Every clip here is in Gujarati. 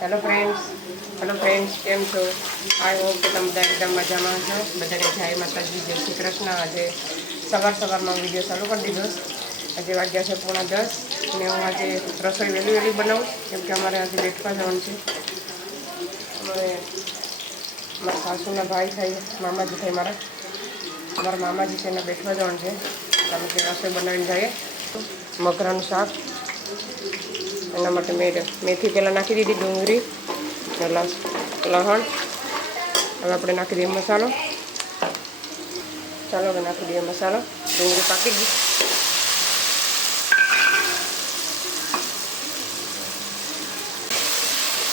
હેલો ફ્રેન્ડ્સ કેમ છો? આઈ હોપ કે તમે બધા એકદમ મજામાં છો. બધાને જય માતાજી, જય શ્રી કૃષ્ણ. આજે સવારમાં વિડીયો ચાલુ કરી દીધો. આજે વાગ્યા છે 9:30 ને હું આજે રસોઈ વહેલી બનાવું કેમ કે અમારે આજે બેઠવા જવાનું છે. અમારે મારા સાસુના ભાઈ થાય, મામાજી થાય, મારા મામાજી છે એના બેઠવા જવાનું છે. તમે કે રસોઈ બનાવીને જઈએ. મગરાનું શાક, એના માટે મેથી પહેલાં નાખી દીધી, ડુંગળી, લસણ. હવે આપણે નાખી દઈએ મસાલો. ચાલો હવે નાખી દઈએ મસાલો. ડુંગળી પાકી ગઈ.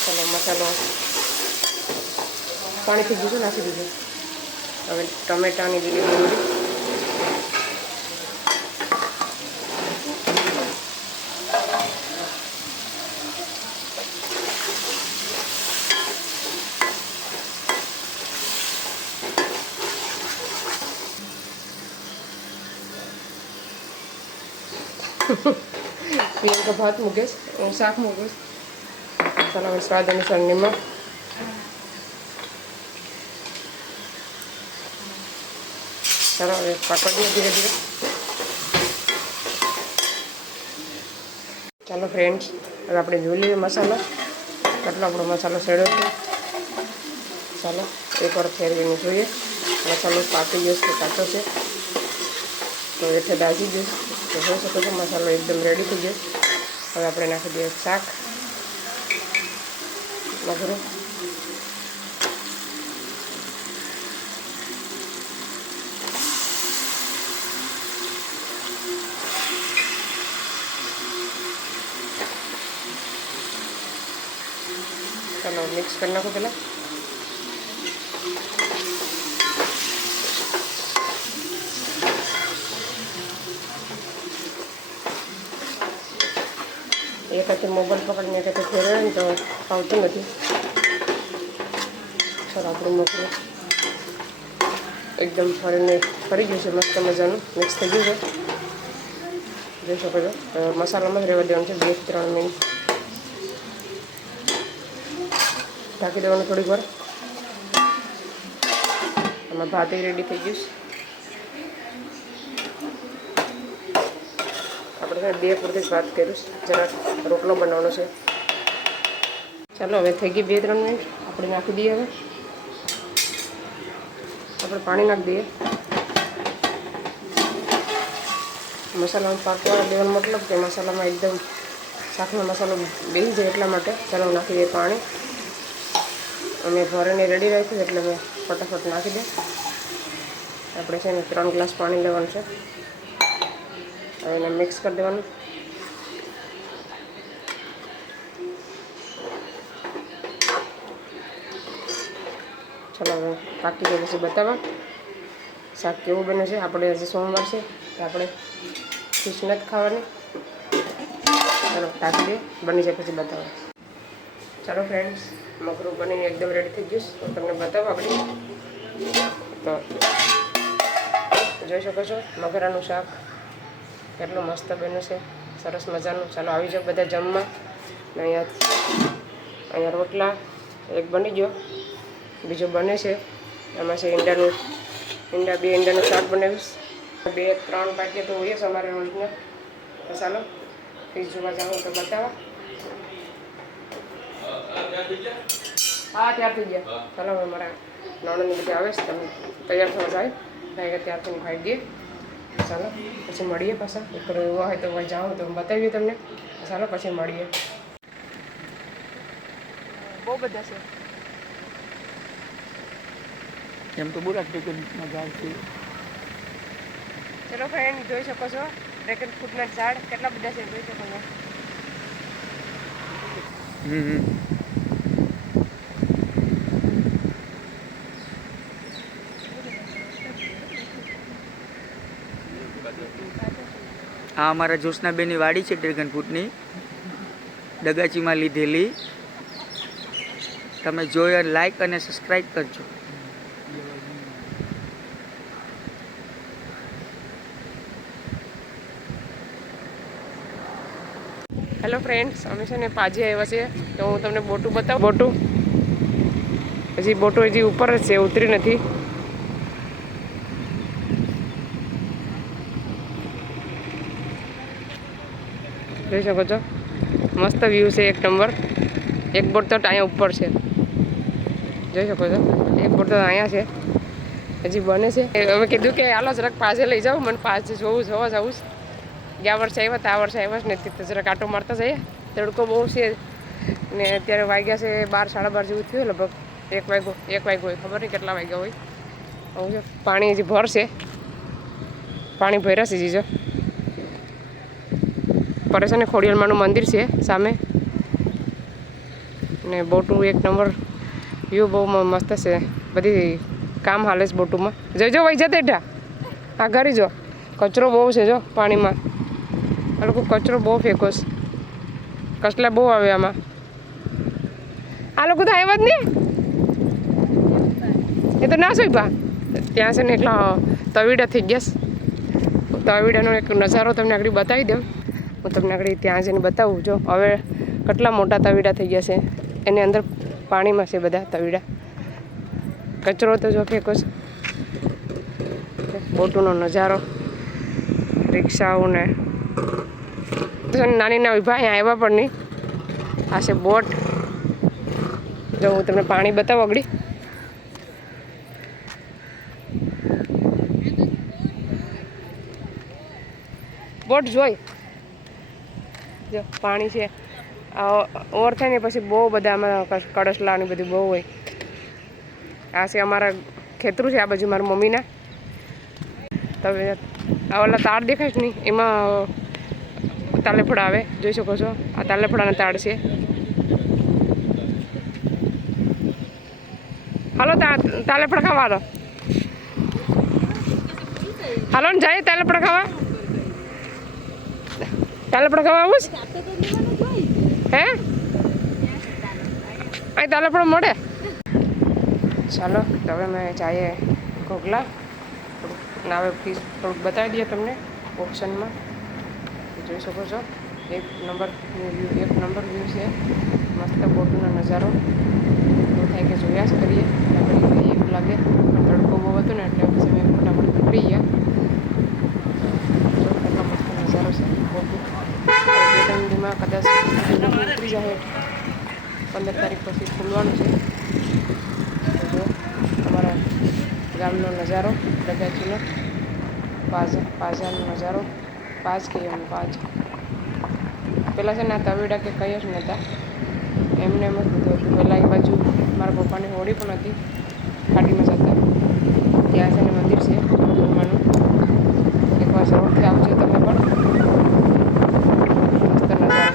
ચાલો મસાલો પાણી થઈ ગયું, નાખી દીધું. હવે ટમેટાની લીલી ડુંગળી, પ્રિયંકા ભાત મૂકીશ, હું શાક મૂકીશ. ચાલો હવે સ્વાદ અનુસાર નિમક. ચાલો હવે પાકવા દઈએ ધીરે ધીરે. ચાલો ફ્રેન્ડ્સ, હવે આપણે જોઈ લઈએ મસાલો કેટલો આપણો મસાલો સડ્યો છે. ચાલો એકવાર ફેરવીને જોઈએ. મસાલો પાકી ગયો છે, કાચો છે તો એટલે દાજી ગયો. તો જોઈ શકો છો મસાલો એકદમ રેડી થઈ ગયો. હવે આપણે નાખી દઈએ શાક, મગરું. ચાલો મિક્સ કરી નાખો પહેલાં. એક હાથે મોબાઈલ પકડીને એક હાથે ફેરવે ને તો આવતું નથી. ચાલો આપણું મગરું એકદમ ફરી ગયું છે, મસ્ત મજાનું મિક્સ થઈ ગયું છે. જોઈ શકો છો. મસાલામાં જ રહેવા દેવાનું છે 2 થી 3 મિનિટ. ઢાંકી દેવાનું થોડીક વાર. આમાં ભાત રેડી થઈ ગયું છે. આપણે 2 પૂરતી જ વાત કર્યું, જરાક રોટલો બનાવવાનો છે. ચાલો હવે થઈ ગઈ 2-3 મિનિટ. આપણે નાખી દઈએ. હવે આપણે પાણી નાખી દઈએ. મસાલામાં પાકવા દેવાનો મતલબ કે મસાલામાં એકદમ શાકનો મસાલો બેસી જાય એટલા માટે. ચાલો નાખી દઈએ પાણી. અમે ભરીને રેડી રાખ્યું એટલે મેં ફટાફટ નાખી દે. આપણે છે ને 3 ગ્લાસ પાણી લેવાનું છે. હવે એને મિક્સ કરી દેવાનું. ચાલો હવે પાકી જાય પછી બતાવવા શાક કેવું બને છે. આપણે આજે સોમવાર છે તો આપણે ફિશ નથી ખાવાની. ચાલો ટાંકી દે, બની જાય પછી બતાવો. ચાલો ફ્રેન્ડ્સ, મગરું બનીને એકદમ રેડી થઈ ગયું તો તમને બતાવો. આપણે તો જોઈ શકો છો મગરાનું શાક કેટલું મસ્ત બન્યું છે, સરસ મજાનું. ચાલો આવી જાઓ બધા જમવા. અહીંયા રોટલા એક બની ગયો, બીજો બને છે. એમાં છે બે ઈંડાનું શાક બનાવીશ. 2-3 પાટિયા તો હોય જ અમારે રોજના. તો ચાલો ફીસ જોવા જાઉં તો બતાવવા. હા ત્યાર થઈ ગયા. ચાલો હવે મારા નણંદની બધી આવે છે, તમે તૈયાર થવા જાય ત્યારથી ખાઈ દઈએ. ચાલો પછી મળીએ પાછા. એક એવો હોય તો જાઉં તો બતાવીએ તમને. ચાલો પછી મળીએ. બહુ બધા છે એમ તો બોલા મજા આવશે. ચલો ફ્રેન્ડ, જોઈ શકો છો ડ્રેગન ફ્રૂટના ઝાડ કેટલા બધા છે, જોઈ શકો છો. આ અમારા જ્યોત્સનાબેનની વાડી છે ડ્રેગન ફ્રૂટની, દગાચીમાં લીધેલી. તમે જોઈ અને લાઈક અને સબસ્ક્રાઈબ કરજો. હેલો ફ્રેન્ડ્સ, અમે છે ને પાજી આવ્યા છીએ, તો હું તમને બોટું બતાવું. બોટું હજી ઉપર જ છે, ઉતરી નથી. જોઈ શકો છો, મસ્ત વ્યૂ છે, એક નંબર. એક બોટ તો અહીંયા ઉપર છે, જોઈ શકો છો. એક બોટ તો અહીંયા છે, હજી બને છે. અમે કીધું કે હાલો જરાક પાછે લઈ જાઓ, મને પાછે જોવા જવું. ગયા વર્ષે આવ્યા હતા, આ વર્ષે આવ્યા જ નથી, તો જરાક આટો મારતા જઈએ. તડકો બહુ છે ને અત્યારે વાગ્યા છે 12, 12:30 જેવું થયું. લગભગ 1 વાગ્યો હોય, ખબર નહીં કેટલા વાગ્યા હોય. આવું છે, પાણી હજી ભરશે, પાણી ભર્યા છે જીજો. પરે છે ને ખોડિયારમાંનું મંદિર છે સામે, ને બોટું એક નંબર વ્યૂ બહુ મસ્ત છે. બધી કામ હાલે છે બોટુમાં. જોઈજો વહી જતે એઠા આ ઘરી જો કચરો બહુ છે, જો પાણીમાં આ લોકો કચરો બહુ ફેંકો છે. કચલા બહુ આવે આમાં. આ લોકો તો આવ્યા જ નહીં, એ તો ના સોઈ ભા. ત્યાં છે ને એટલા તવીડા થઈ ગયા. તવીડાનો એક નજારો તમને આગળ બતાવી દઉં. હું તમને આગળ ત્યાં જઈને બતાવું. જો હવે કેટલા મોટા તવીડા થઈ ગયા છે, એની અંદર પાણીમાં છે બધા તવીડા. કચરો તો જો ફેંકો છે. બોટુનો નજારો, રિક્ષાઓ ને નાની નાની ભાઈ આવ્યા પણ નહીં. આ છે બોટ. જો હું તમને પાણી બતાવું આગળ. બોટ જોઈ જો પાણી છે. ઓવર થાય ને પછી બહુ બધા આમાં કડસલા ને બધું બહુ હોય. આ છે અમારા ખેતરું છે, આ બાજુ મારા મમ્મીના. તમે આ ઓલા તાર દેખાય છે નહીં, એમાં તાલેફળા આવે, જોઈ શકો છો. આ તાલેફળાના તાળ છે. હાલો તાલેફળા ખાવા, હાલો ને જાય તાલેફળા ખાવા. તાલેફળા ખાવા આવું હે? અહીં તાલેફળા મળે. ચાલો તો હવે અમે જઈએ ઘોઘલા. નાવે ફીસ થોડુંક બતાવી દઈએ તમને ઓપ્શનમાં. જોઈ શકો છો, એક નંબર વ્યૂ છે. મસ્ત બોટનો નજારો. એવું થાય કે જોયા જ કરીએ. એવું લાગે, તડકો બહુ હતો ને એટલે પછી અમે ફટાફટ નીકળી ગયા. એટલો મસ્ત નજારો છે બોટું. 2-3 દીમાં કદાચ ઉતરી જાય. 15 તારીખ પછી ખુલવાનું છે. જો અમારા ગામનો નજારો, ડગાચીનો પાજાનો નજારો. પાજ કહીએ અમે, પાજ. પહેલાં છે ને આ તવીડા કે કંઈ જ નહોતા, એમને એમ જ બધું હતું. પહેલાં એ બાજુ મારા પપ્પાની હોડી પણ હતી, ખાડીમાં જતા. ત્યાં છે ને મંદિર છે હનુમાનનું. એકવાર જરૂરથી આવજો તમે પણ. મસ્ત નજારો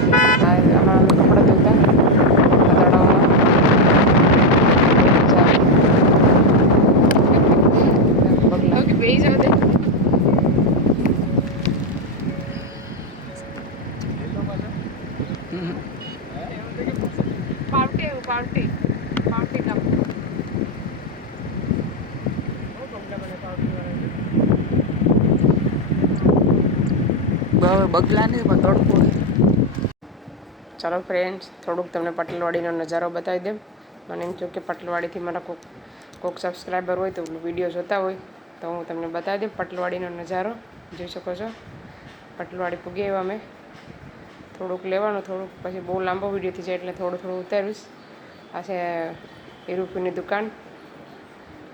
છે. આમાં અમે કપડાં ધોતા તળાવમાં. પગલા બે જાવ દે. પાવટી કામ બગલા નહીં પણ તડકો. ચાલો ફ્રેન્ડ્સ, થોડુંક તમને પટલવાડીનો નજારો બતાવી દઉં. મને એમ થયું કે પટલવાડીથી મારા કોઈક સબસ્ક્રાઈબર હોય તો વિડીયો જોતા હોય તો હું તમને બતાવી દઉં પટલવાડીનો નજારો. જોઈ શકો છો, પટલવાડી પૂગી આવ્યા અમે. થોડુંક લેવાનું, થોડુંક પછી બહુ લાંબો વિડીયો થઈ જાય એટલે થોડું ઉતારીશ. આ છે એરુપીની દુકાન.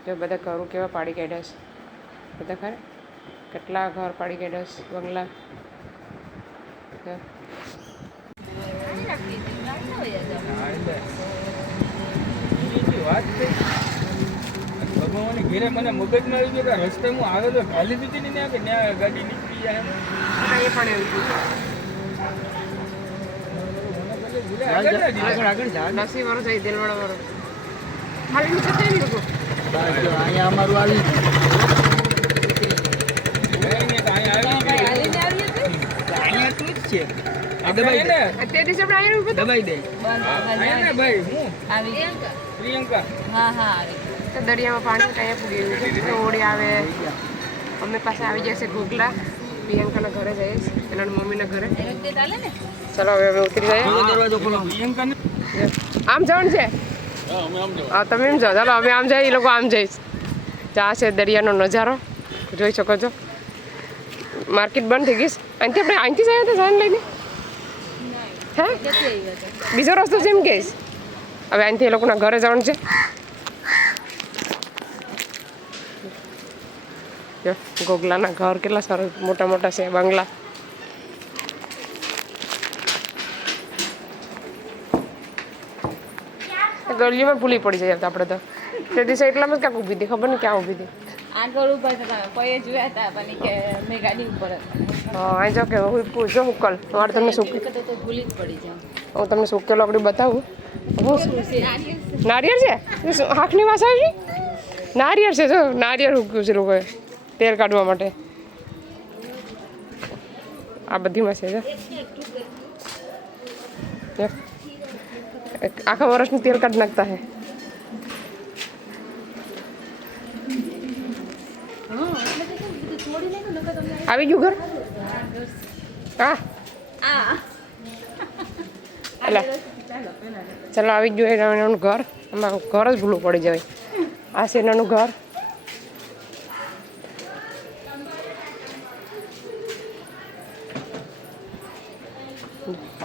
જો બધા ઘરો કેવા પાડી કાઢ્યા છે, બધા ખરે કેટલા ઘર પાડી કાઢ્યા છે, બંગલા. ભગવાન ઘેરે મને મગજમાં આવી ગયો કે રસ્તે હું આવેલો ખાલી દીધી ને ત્યાં કે ત્યાં ગાડી નીકળી જાય. એ પણ એવું નસી વાળો જાય, દિલવાળા વાળો ખાલી નીચે થઈ ને લોકો અહીંયા અમારું આવી દરિયામાં પાણી ત્યાં પૂરી ઓળી આવે. અમે પાસે આવી જશે ઘોઘલા. પ્રિયંકાના ઘરે જઈશ એના મમ્મીના ઘરે. ચલો હવે અમે ઉતરી જઈએ. દરવાજો ખોલો. પ્રિયંકાને આમ જવાનું છે. હા તમે એમ જાઓ. ચાલો અમે આમ જઈએ, એ લોકો આમ જઈશ. ત્યાં છે દરિયાનો નજારો જોઈ શકો છો. માર્કેટ બંધ થઈ ગઈ. અહીંથી આપણે અહીંથી જઈએ તો જાન લઈને હે બીજો રસ્તો છે એમ કહીશ. હવે અહીંથી એ લોકોના ઘરે જવાનું છે. ગોગલાના ઘર કેટલા સરસ મોટા મોટા છે, બંગલા. ગલીમાં ભૂલી પડી જાય આપણે તો. તે દિવસે એટલામાં જ ક્યાંક ઊભી હતી, ખબર નહીં ક્યાં ઊભી હતી. આગળ ઉભા હતા કોઈ જોયા હતા પણ કે મેં ગાડી ઉપર હા અહીં જો કે હું પૂછો ઉકલ મારે તમને તો ભૂલી જ પડી જાઉં. હું તમને સૂકેલો આગળ બતાવું. નારિયેળ છે હાથની વાસ આવી નારિયેળ છે. જો નારિયેળ ઉગ્યું છે લોકોએ તેલ કાઢવા માટે. આ બધીમાં છે આખા વર્ષનું તેલ કાઢી નાખતા હે. આવી ગયું ઘર? હા એટલે ચાલો આવી જ જોઈએ એનું ઘર. આમાં ઘર જ ભૂલું પડી જાય. આ છે એનાનું ઘર.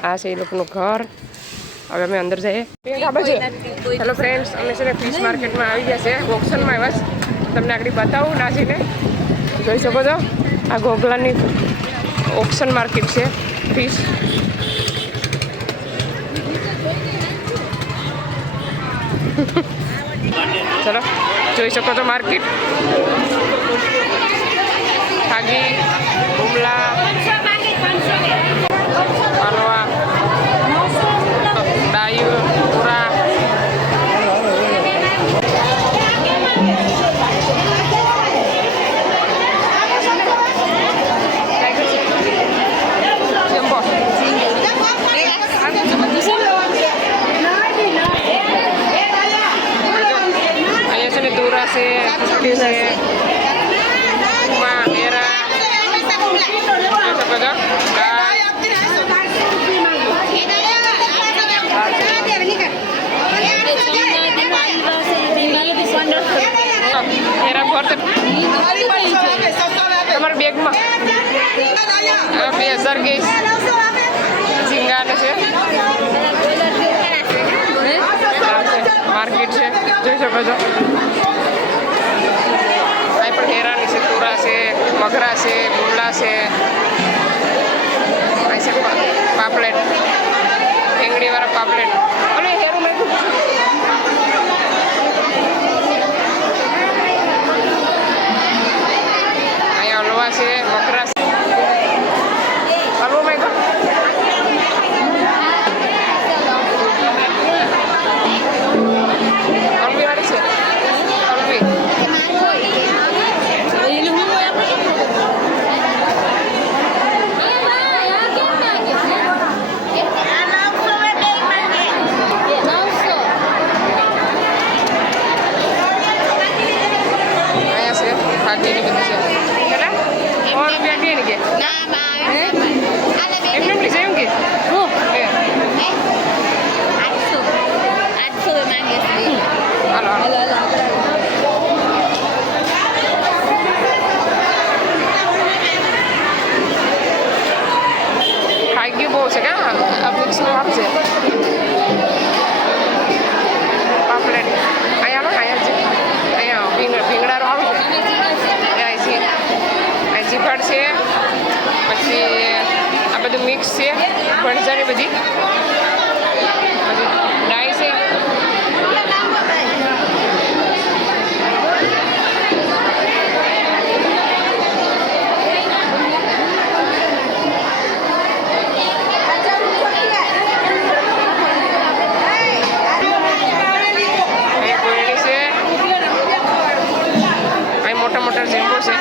આ છે એ લોકોનું ઘર. હવે અમે અંદર જઈએ. હેલો ફ્રેન્ડ્સ, અમે છે ને ફિશ માર્કેટમાં આવી ગયા છે. ઓક્શનમાં આવ્યા છે. તમને આગળ બતાવું નાસીને જોઈ શકો છો. આ ગોગલાની ઓક્શન માર્કેટ છે ફિશ. ચલો જોઈ શકો છો માર્કેટ. ખાગી ભૂમલા પાનવા ડાયું પૂરા છે તમારા બેગમાં 2000 ગઈ ઝીંગાને છે. માર્કેટ છે જોઈ શકો છો. અહીં પણ હેરાની છે, તુરા છે, મગરા છે, ગુંડા છે. અહીં છે પાપલેટ, રીંગણીવાળા પાપલેટ. અને હેરું નાખ્યું. અહીંયા હલવા છે, મકરા છે. હલવો મેં હલવી વાળી છે. હલવી ખાધીની બધી છે. કેટલા? 100 રૂપિયા કે ને કે એમને એમ લીધે એમ કે હાલો ખાઈ ગયું બહુ છે. ક્યાં આ મિક્સનું આપશે પાપલેટ. અહીંયા અહીંયા છે. અહીંયા ભીંગડાનો આવે છે. જીફાડ છે, પછી આ બધું મિક્સ છે, ભણજાની બધી ડાઈ છે. મોટા મોટા ઝીંગો છે.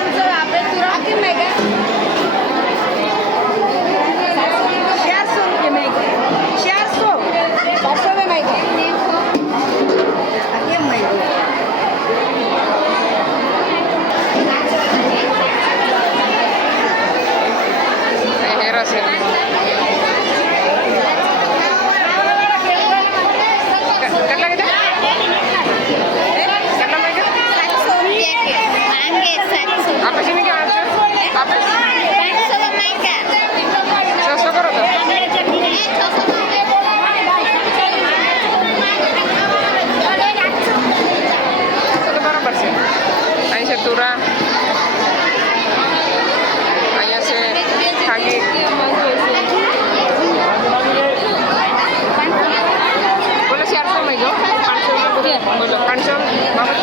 બોલો 500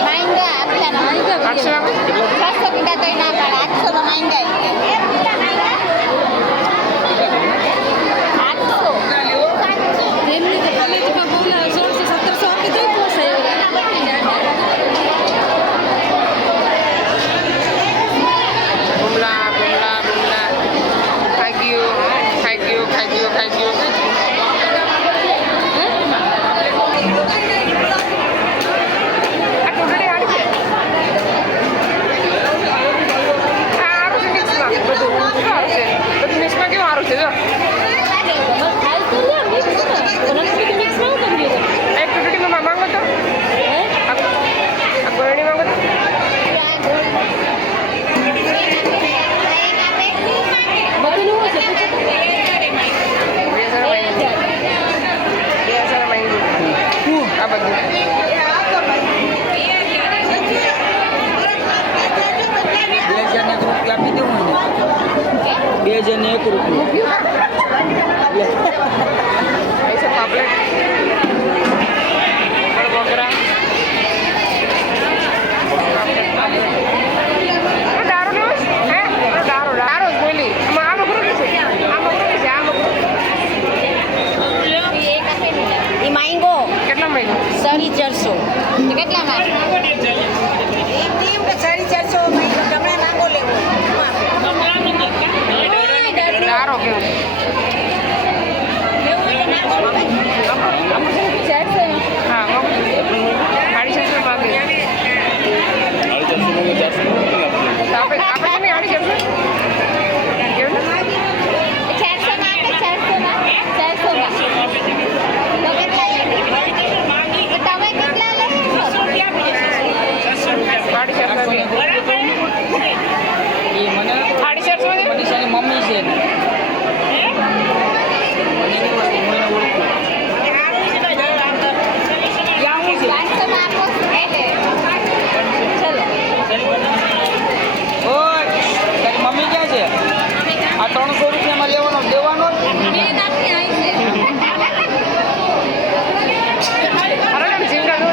માંગ્યા આપવાના 800 આવે 700 કીધા તોય ના પાડે 800 માં માંગ્યા 800 એમની તો કોલેજમાં બોલા 1600-1700 આપી તો પોસાય બુમલા બુમલા બુમલા ખાઈ ગયું આ ટોટલી આડી છે આ સારું છે મિક્સમાં બધું સારું છે બધું મિક્સમાં કેવું સારું છે જો એક ટોટલીમાં માંગો તો આ ગોળણી માંગો તો આ બધું 2001 રૂપિયા આપી દેવું ને 2001 રૂપિયા ऐसे पापलेट और बोकरा दारू लो है दारू दारू बोली आम करो कैसे ઈ માંગો કેટલા મહિનો 450 કેટલામાં દારો કેવું હા સાડી 600 માંગે આપણે છે ને 450 કેવું 450 મનીષાની મમ્મી છે ને ઓય તારી મમ્મી ક્યાં છે આ 300 રૂપિયામાં લેવાનો દેવાનો અરે ઝીંગા દો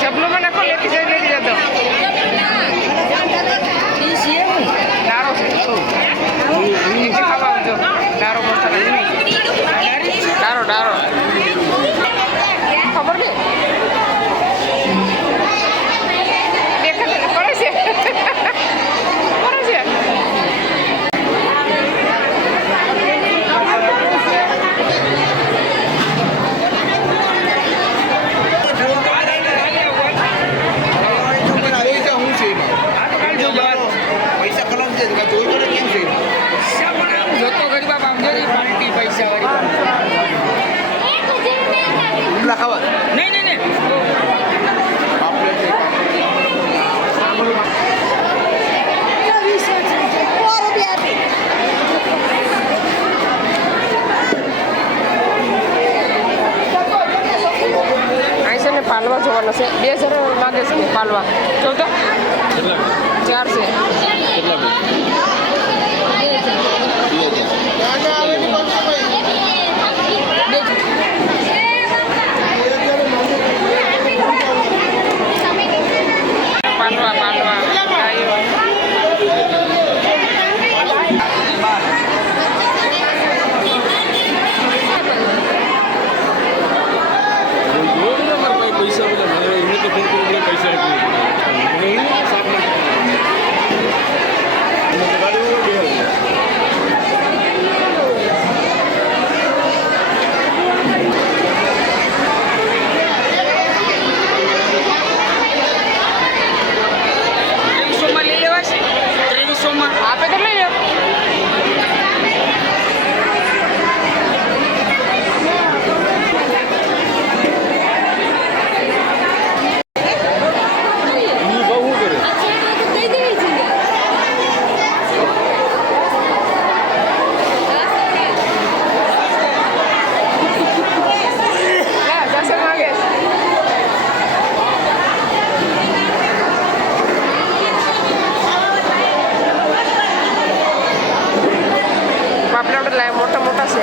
જબલું માં નાખો લેતી જતો દારો છે નીચે ખાવા આવજો દારો મસ્ત દારો ખબર ને દેખાય પડે છે જોતો ગરીબ બાપ આમ જોરી પાર્ટી પૈસા વાળી નહીં અહીં છે ને પાલવા જોવાનો છે 2000 માગે છે પાલવા જો તો 4 છે પાલવા પૈસા પાપલેટ લાવ્યા મોટા મોટા છે.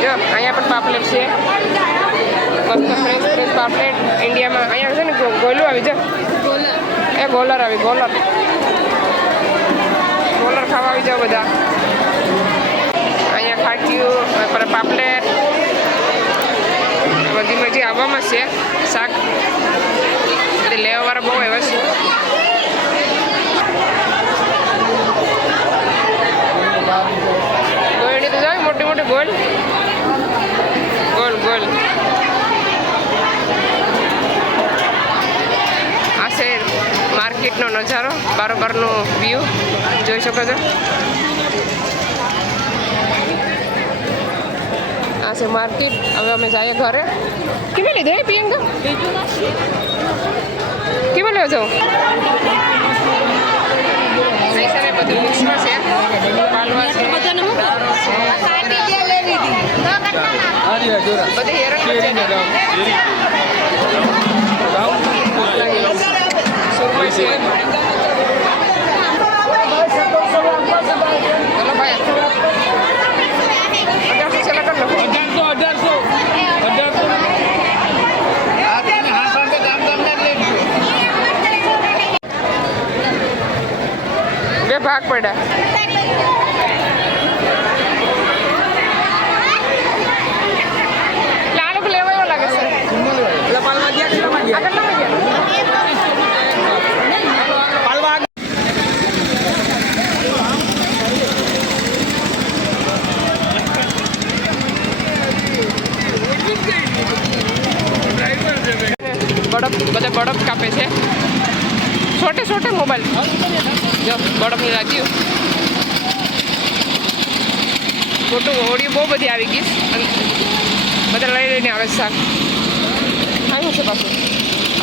જો અહીંયા પણ પાપલેટ છે મસ્ત ફ્રેશ ફ્રેશ પાપલેટ ઇન્ડિયામાં અહીંયા છે ને ગોલું આવી જો એ ગોલર આવી ગોલર ખાવા આવી જાઓ બધા અહીંયા ખાટ્યું પાપલેટ બધી મજી આવવામાં છે શાક બધી લેવાવાળા બહુ એવા છે ગોળની તો જાય મોટી મોટી ગોળ ગોળ આ છે માર્કેટનો નજારો બારોબારનો વ્યૂ જોઈ શકો છો આ છે માર્કેટ હવે અમે જઈએ ઘરે કેવી લીધે પ્રિયંકા કેવા લેવા જાઉં પૈસાને બધું મિક્સમાં છે પાલવા છે દારો છે બધી હેરાન સુરમઈ છે ચલો ભાઈ 1800 છેલ્લા કરી લો 1800 બે ભાગ પડ્યા બધા બરફ કાપે છે છોટે છોટે મોબાઈલ જો બરફની લાગ્યું મોટું હોડીઓ બહુ બધી આવી ગઈ બધા લઈ લઈને આવે છે શાક આવ્યું છે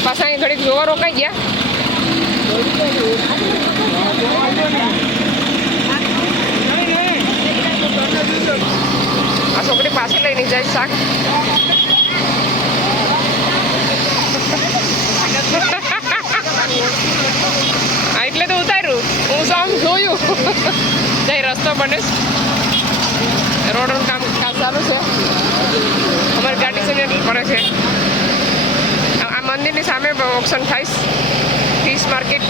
પાછા અહીં ઘડીક જોવા રોકાઈ ગયા આ છોકરી પાસે લઈને જાય શાક એટલે તો ઉતાર્યું હું આમ જોયું જઈ રસ્તો બને રોડનું કામ ચાલુ છે અમારી ગાડી છે પડે છે આ મંદિરની સામે ઓપ્શન થાય ફિશ માર્કેટ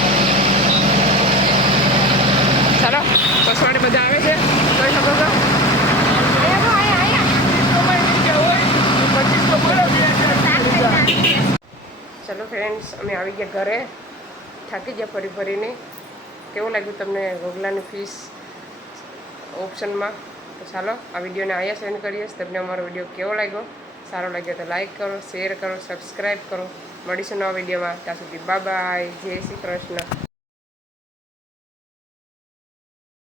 ચાલો પસવાડી બધા આવે છે જોઈ શકો છો ચલો ફ્રેન્ડ્સ અમે આવી ગયા ઘરે થાકી ગયા ફરીને કેવું લાગ્યું તમને રોગલાની ફિશ ઓપ્શનમાં તો ચાલો આ વિડીયોને અહીંયા સેન્ડ કરીએ તમને અમારો વિડીયો કેવો લાગ્યો સારો લાગ્યો તો લાઈક કરો શેર કરો સબસ્ક્રાઈબ કરો મળીશું નવા વિડીયોમાં ત્યાં સુધી બાય જય શ્રી કૃષ્ણ.